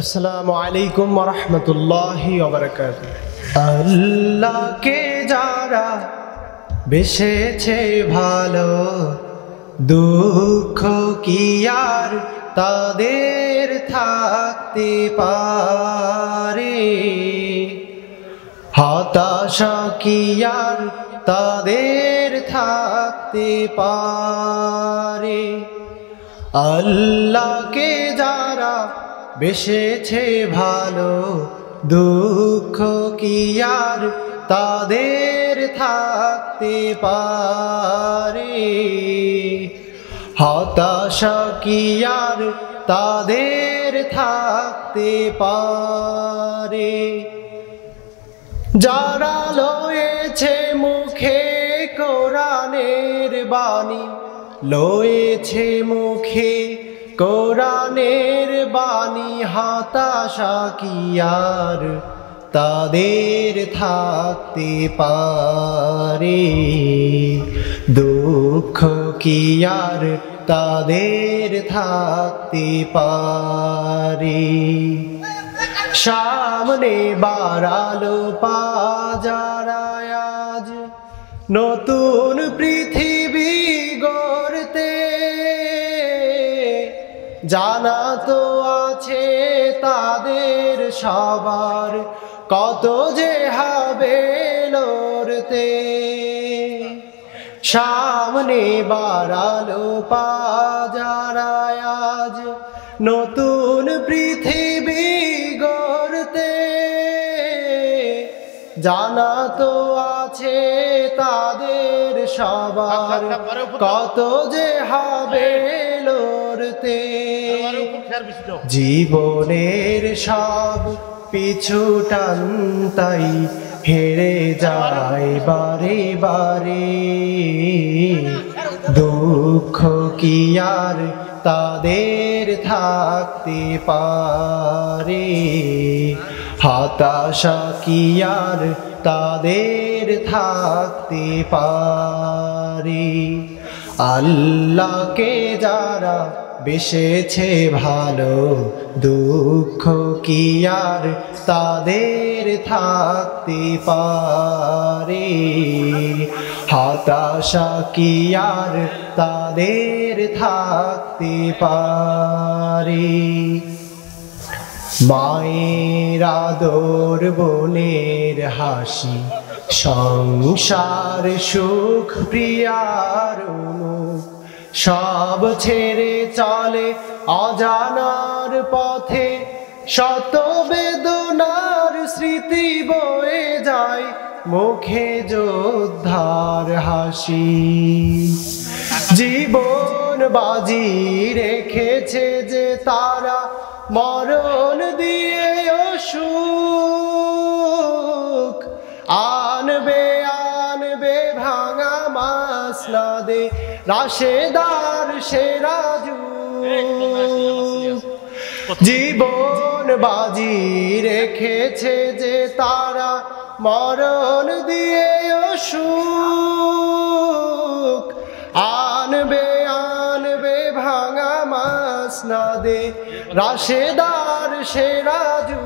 আসসালামু আলাইকুম ওয়া রাহমাতুল্লাহি ওয়া বারাকাতুহু। আল্লাহকে যারা বেসেছে ভালো, দুঃখ কি আর তাদের থাকতে পারে? হতাশা কি আর তাদের থাকতে পারে? আল্লাহকে যারা বেসেছে ভালো, দুঃখ কি আর তাদের থাকতে পারে? হতাশা কি আর তাদের থাকতে পারে? যারা লয়েছে মুখে কোরআনের বাণী, লয়েছে মুখে কোরআনের বাণী, হতাশা কি আর তাদের থাকতে পারে? দুঃখ কি আর তাদের থাকতে পারে? সামনে বাড়ালো পা যারা আজ নতুন পৃথিবী গড়তে, জানা তো আছে তাদের সবার কত যে হবে লড়তে। সামনে বাড়ালো পা যারা আজ নতুন পৃথিবী গড়তে, জানা তো আছে তাদের সবার কত যে হবে লড়তে। জীবনের সব পিছু টানতাই হেরে যায় বারে বারে, দুঃখ কি আর তাদের থাকতে পারে? হতাশা কি আর তাদের থাকতে পারে? আল্লাহকে যারা বেসেছে ভালো, দুঃখ কি আর তাদের থাকতে পারে? হতাশা কি আর তাদের থাকতে পারে? মায়ের আদর, বোনের হাসি, সংসার সুখ প্রিয়ার মুখ, সব ছেড়ে চলে অজানার পথে, শত বেদনার স্মৃতি বয়ে যায় মুখে যোদ্ধার হাসি। জীবন বাজি রেখেছে যে তারা, মরণ দিয়ে সুখ আনবে আনবে ভাঙা মাসনাদে রাশেদার সেরাজু। জীবন বাজি রেখেছে যে তারা, মরণ দিয়ে সুখ আনবে আনবে ভাঙা মাসনাদে রাশেদার সেরাজু।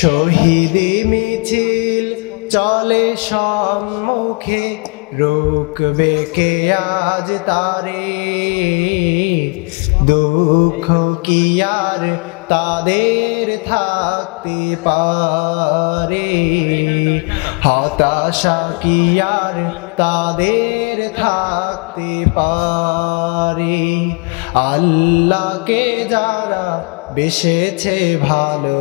শহীদি মিছিল চলে সম্মুখে, রুকবে কে আজ তারে? দুঃখ কি আর তাদের থাকতে পারে? হতাশা কি আর তাদের থাকতে পারে? আল্লাহকে যারা বেসেছে ভালো,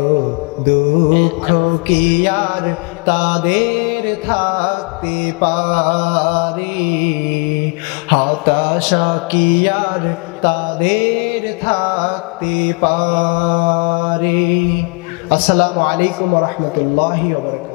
দুঃখ কি আর তাদের থাকতে পারে? হতাশা কি আর তাদের থাকতে পারে? আসসালামু আলাইকুম ওয়া রাহমাতুল্লাহি ওয়া বারাকাতুহু।